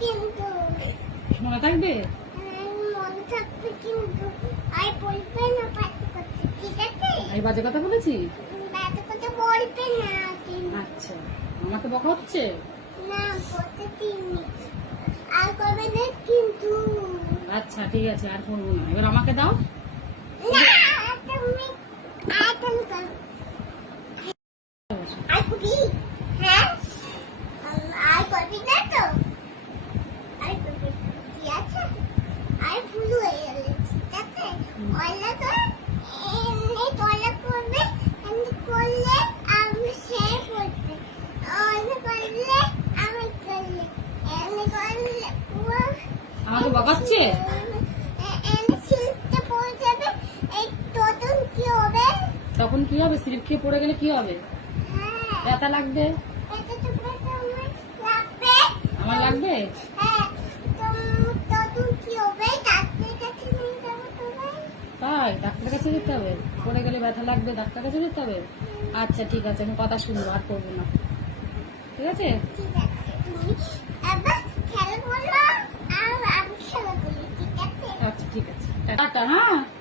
কিন্তু। মনে থাকবে? হ্যাঁ, মন থাকবে কিন্তু। আর বলবে না পাঠ্য করতে ঠিক আছে? আমি বাজে কথা বলেছি? ব্যাটা করতে বলবে না কিন্তু। আচ্ছা আমাকে বকা হচ্ছে? না চিনি আর করবে না কিন্তু। আচ্ছা ঠিক আছে আর করব না। এবার আমাকে দাও। না তুমি আর তুমি করো। আর করবি হ্যাঁ উম, আর করবি না তো আর করবি ঠিক আছে আর ভুল হয়ে গেলে ঠিক আছে হুম। অল্লা তো এমনি তলা করবে এমনি করলে আমি সে করবে অল্লা করলে আমি করলে এমনি করলে ও আমাকে এই তখন কি হবে? স্লিপ খেয়ে পড়ে গেলে কি হবে? ব্যথা লাগবে? আমার লাগবে? তাই? ডাক্তারের কাছে যেতে হবে? পড়ে গেলে ব্যথা লাগবে ডাক্তার কাছে যেতে হবে? আচ্ছা ঠিক আছে, আমি কথা শুনব, আর করব না। ঠিক আছে? है